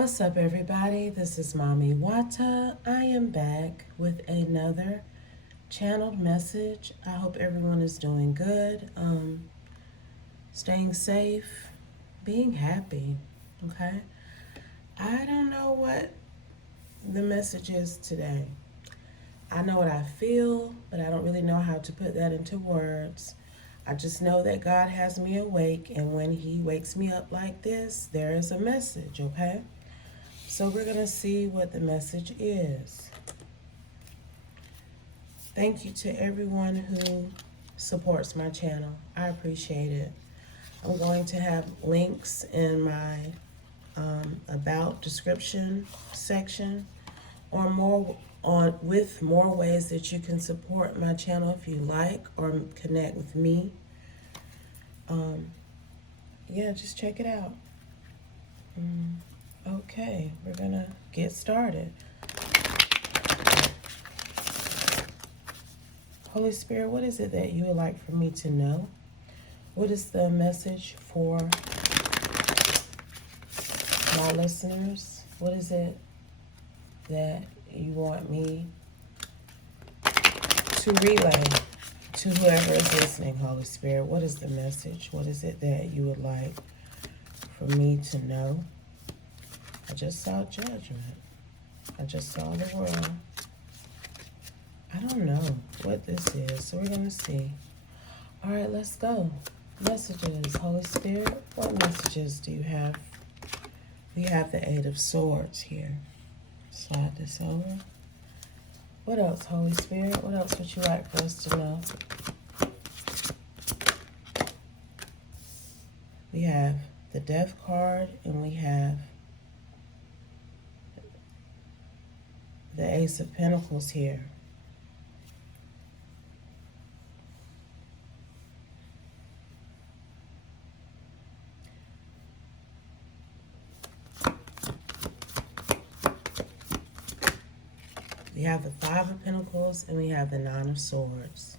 What's up, everybody? This is Mami Wata. I am back with another channeled message. I hope everyone is doing good, staying safe, being happy. Okay? I don't know what the message is today. I know what I feel, but I don't really know how to put that into words. I just know that God has me awake, and when He wakes me up like this, there is a message, okay? So we're going to see what the message is. Thank you to everyone who supports my channel. I appreciate it. I'm going to have links in my about description section or more with more ways that you can support my channel if you like or connect with me. Yeah, just check it out. Okay, we're gonna get started. Holy Spirit, what is it that you would like for me to know? What is the message for my listeners? What is it that you want me to relay to whoever is listening, Holy Spirit? What is the message? What is it that you would like for me to know? I just saw judgment. I just saw the world. I don't know what this is, so we're going to see. All right, let's go. Messages, Holy Spirit. What messages do you have? We have the Eight of Swords here. Slide this over. What else, Holy Spirit? What else would you like for us to know? We have the Death card, and we have the Ace of Pentacles here. We have the Five of Pentacles, and we have the Nine of Swords.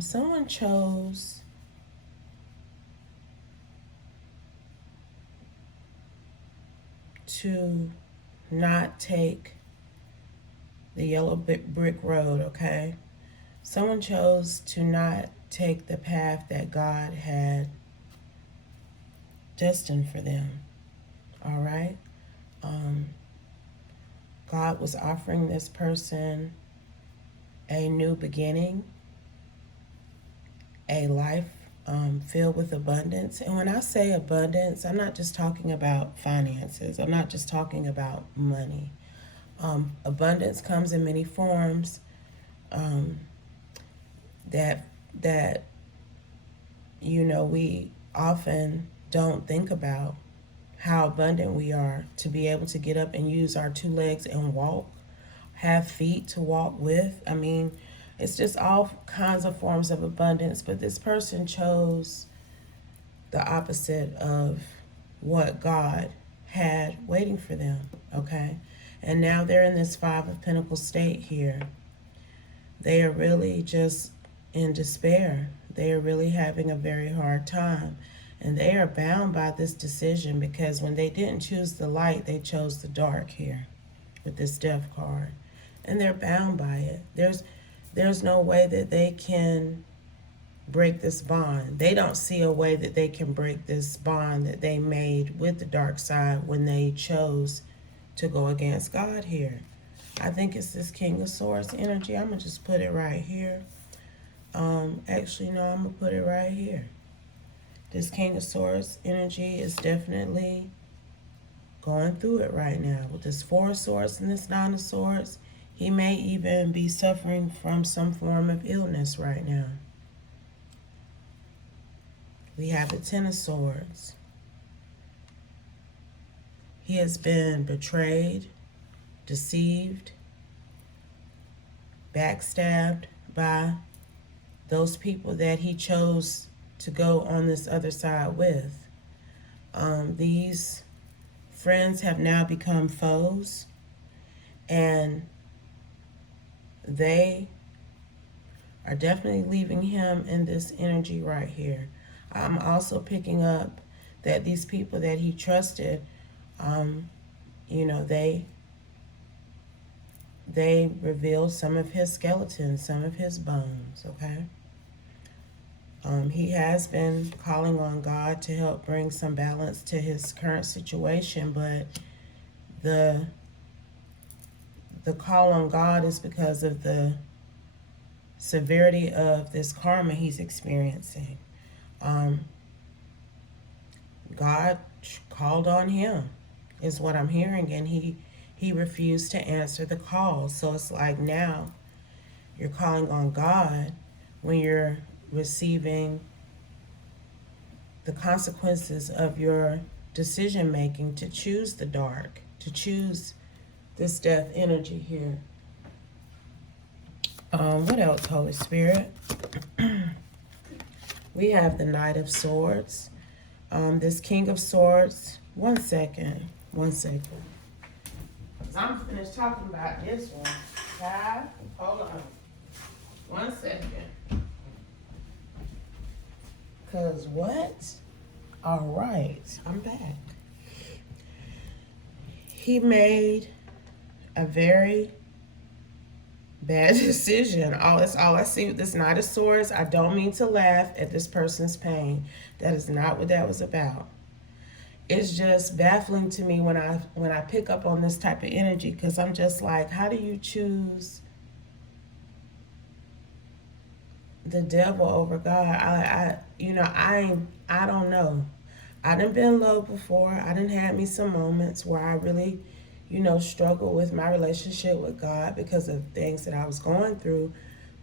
Someone chose to not take the yellow brick road, okay? Someone chose to not take the path that God had destined for them, all right? God was offering this person a new beginning, a life filled with abundance. And when I say abundance, I'm not just talking about finances. I'm not just talking about money. Abundance comes in many forms that we often don't think about how abundant we are to be able to get up and use our two legs and walk, have feet to walk with. I mean, it's just all kinds of forms of abundance, but this person chose the opposite of what God had waiting for them, okay? And now they're in this Five of Pentacles state here. They are really just in despair. They are really having a very hard time. And they are bound by this decision because when they didn't choose the light, they chose the dark here with this Death card. And they're bound by it. There's no way that they can break this bond. They don't see a way that they can break this bond that they made with the dark side when they chose to go against God here. I think it's this King of Swords energy. I'm going to just put it right here. Actually, no, I'm going to put it right here. This King of Swords energy is definitely going through it right now. With this Four of Swords and this Nine of Swords, he may even be suffering from some form of illness right now. We have the Ten of Swords. He has been betrayed, deceived, backstabbed by those people that he chose to go on this other side with. These friends have now become foes, and they are definitely leaving him in this energy right here. I'm also picking up that these people that he trusted, you know, they revealed some of his skeletons, some of his bones, okay? He has been calling on God to help bring some balance to his current situation, but the the call on God is because of the severity of this karma he's experiencing. Um, God called on him, is what I'm hearing, and he refused to answer the call. So it's like now you're calling on God when you're receiving the consequences of your decision making to choose the dark, to choose this death energy here. What else, Holy Spirit? We have the Knight of Swords. This King of Swords. One second. I'm finished talking about this one. Child, hold on. 1 second. Cause what? All right, I'm back. He made a very bad decision. That's all I see with this Knight of Swords. I don't mean to laugh at this person's pain. That is not what that was about. It's just baffling to me when I pick up on this type of energy, because I'm just like, how do you choose the devil over God? I don't know. I done been low before. I done had me some moments where I really, struggled with my relationship with God because of things that I was going through.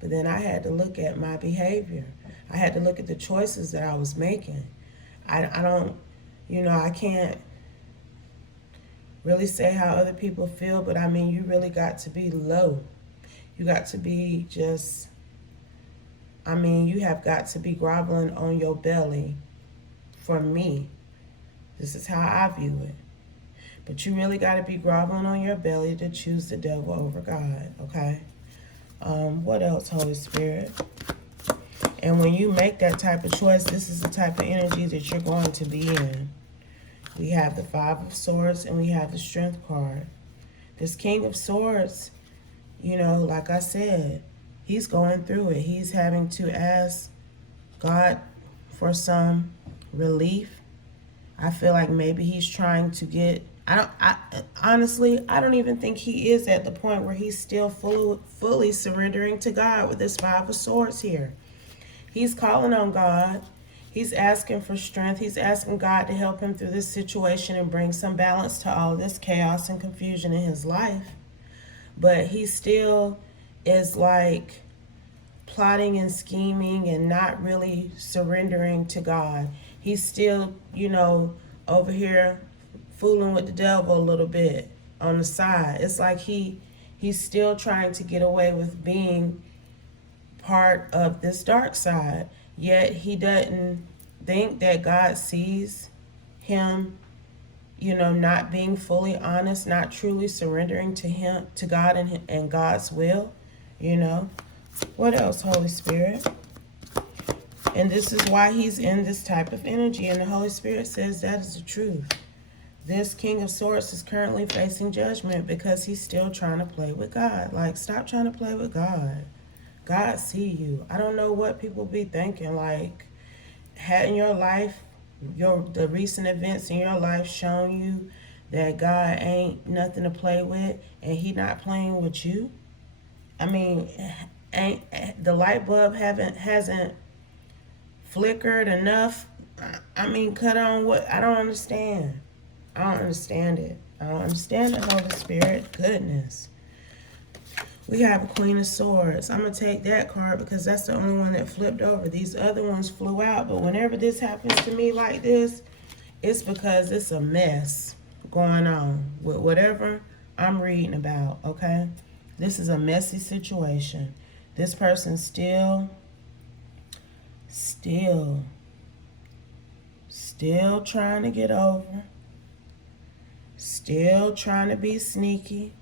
But then I had to look at my behavior. I had to look at the choices that I was making. I don't, I can't really say how other people feel, but I mean, you really got to be low. You got to be just, you have got to be groveling on your belly. For me, this is how I view it. But you really got to be groveling on your belly to choose the devil over God, okay? What else, Holy Spirit? And when you make that type of choice, this is the type of energy that you're going to be in. We have the Five of Swords and we have the Strength card. This King of Swords, like I said, he's going through it. He's having to ask God for some relief. I feel like maybe he's trying to get, honestly, I don't even think he is at the point where he's still fully surrendering to God with this Five of Swords here. He's calling on God. He's asking for strength. He's asking God to help him through this situation and bring some balance to all this chaos and confusion in his life. But he still is like plotting and scheming and not really surrendering to God. He's still, over here fooling with the devil a little bit on the side. It's like he's still trying to get away with being part of this dark side. Yet he doesn't think that God sees him, not being fully honest, not truly surrendering to him, to God and God's will, What else, Holy Spirit? And this is why he's in this type of energy. And the Holy Spirit says that is the truth. This King of Swords is currently facing judgment because he's still trying to play with God. Like, stop trying to play with God. God see you. I don't know what people be thinking. Like, hadn't your life, the recent events in your life shown you that God ain't nothing to play with and he not playing with you? I mean, ain't the light bulb hasn't flickered enough? Cut on what? I don't understand. I don't understand it. I don't understand the Holy Spirit. Goodness. We have a Queen of Swords. I'm going to take that card because that's the only one that flipped over. These other ones flew out. But whenever this happens to me like this, it's because it's a mess going on with whatever I'm reading about, okay? This is a messy situation. This person still trying to get over. Still trying to be sneaky.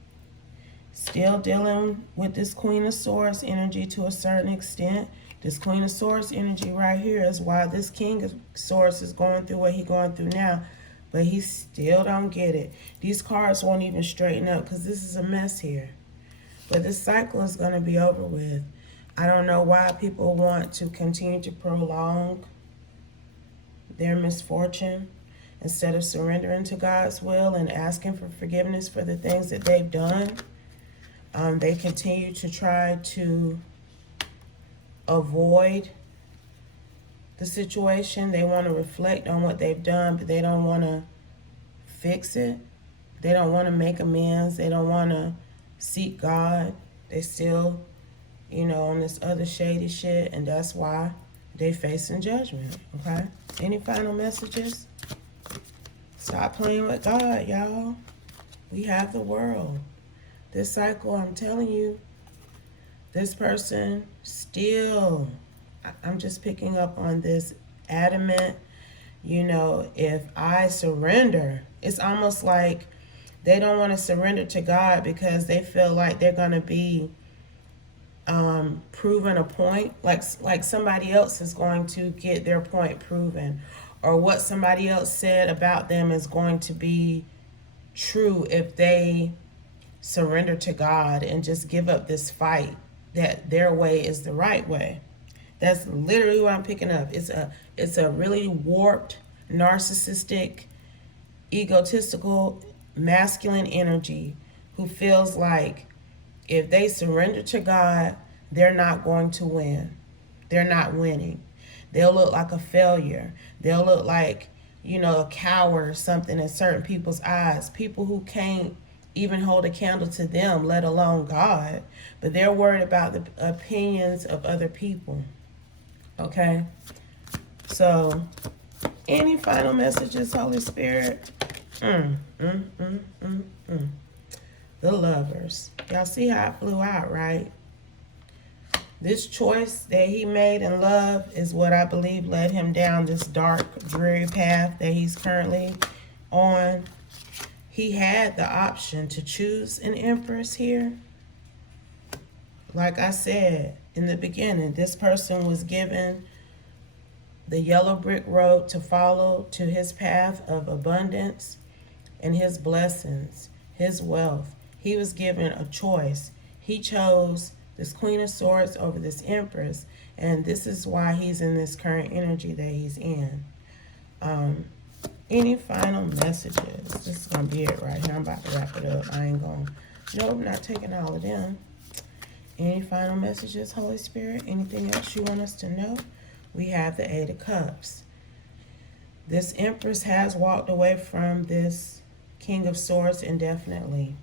Still dealing with this Queen of Swords energy to a certain extent. This Queen of Swords energy right here is why this King of Swords is going through what he's going through now. But he still don't get it. These cards won't even straighten up because this is a mess here. But this cycle is going to be over with. I don't know why people want to continue to prolong their misfortune instead of surrendering to God's will and asking for forgiveness for the things that they've done. They continue to try to avoid the situation. They want to reflect on what they've done, but they don't want to fix it. They don't want to make amends. They don't want to seek God. They still, on this other shady shit, and that's why they facing judgment, okay? Any final messages? Stop playing with God, y'all. We have the world. This cycle, I'm telling you, this person still, I'm just picking up on this adamant, if I surrender, it's almost like they don't want to surrender to God because they feel like they're going to be proven a point, like somebody else is going to get their point proven, or what somebody else said about them is going to be true if they surrender to God and just give up this fight that their way is the right way. That's literally what I'm picking up. It's a really warped, narcissistic, egotistical, masculine energy who feels like if they surrender to God, they're not going to win. They're not winning. They'll look like a failure. They'll look like, a coward or something in certain people's eyes. People who can't even hold a candle to them, let alone God. But they're worried about the opinions of other people. Okay? So, any final messages, Holy Spirit? The Lovers. Y'all see how it flew out, right? This choice that he made in love is what I believe led him down this dark, dreary path that he's currently on. He had the option to choose an Empress here. Like I said in the beginning, this person was given the yellow brick road to follow to his path of abundance and his blessings, his wealth. He was given a choice. He chose this Queen of Swords over this Empress, and this is why he's in this current energy that he's in. Any final messages? This is going to be it right here. I'm about to wrap it up. I ain't going to... Nope, not taking all of them. Any final messages, Holy Spirit? Anything else you want us to know? We have the Eight of Cups. This Empress has walked away from this King of Swords indefinitely.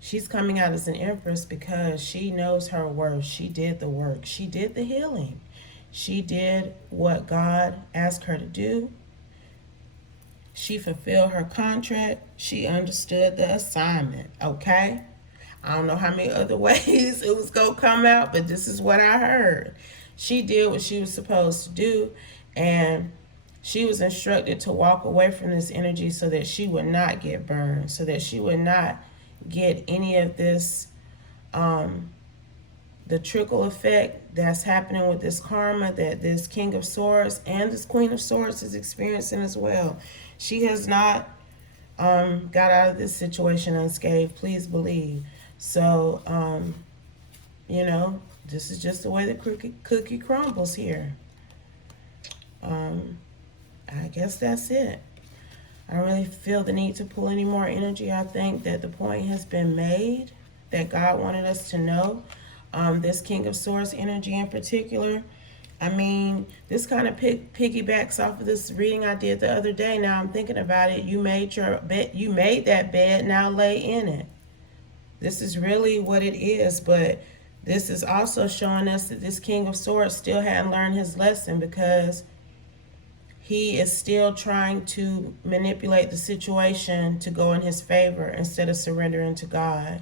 She's coming out as an Empress because she knows her worth. She did the work. She did the healing. She did what God asked her to do. She fulfilled her contract. She understood the assignment, okay? I don't know how many other ways it was going to come out, but this is what I heard. She did what she was supposed to do, and she was instructed to walk away from this energy so that she would not get burned, so that she would not get any of this, the trickle effect that's happening with this karma that this King of Swords and this Queen of Swords is experiencing as well. She has not got out of this situation unscathed, please believe. So, this is just the way the cookie crumbles here. I guess that's it. I don't really feel the need to pull any more energy. I think that the point has been made that God wanted us to know. This King of Swords energy in particular, I mean, this kind of piggybacks off of this reading I did the other day. Now I'm thinking about it. You made your bed. You made that bed. Now lay in it. This is really what it is. But this is also showing us that this King of Swords still hadn't learned his lesson, because he is still trying to manipulate the situation to go in his favor instead of surrendering to God.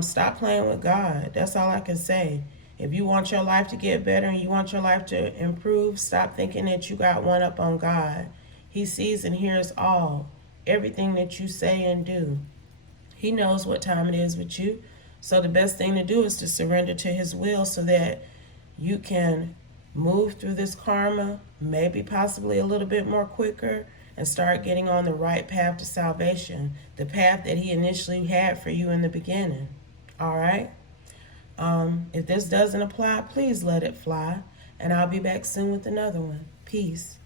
Stop playing with God. That's all I can say. If you want your life to get better and you want your life to improve, stop thinking that you got one up on God. He sees and hears all, everything that you say and do. He knows what time it is with you. So the best thing to do is to surrender to his will so that you can move through this karma, maybe possibly a little bit more quicker, and start getting on the right path to salvation, the path that He initially had for you in the beginning. All right? If this doesn't apply, please let it fly, and I'll be back soon with another one. Peace.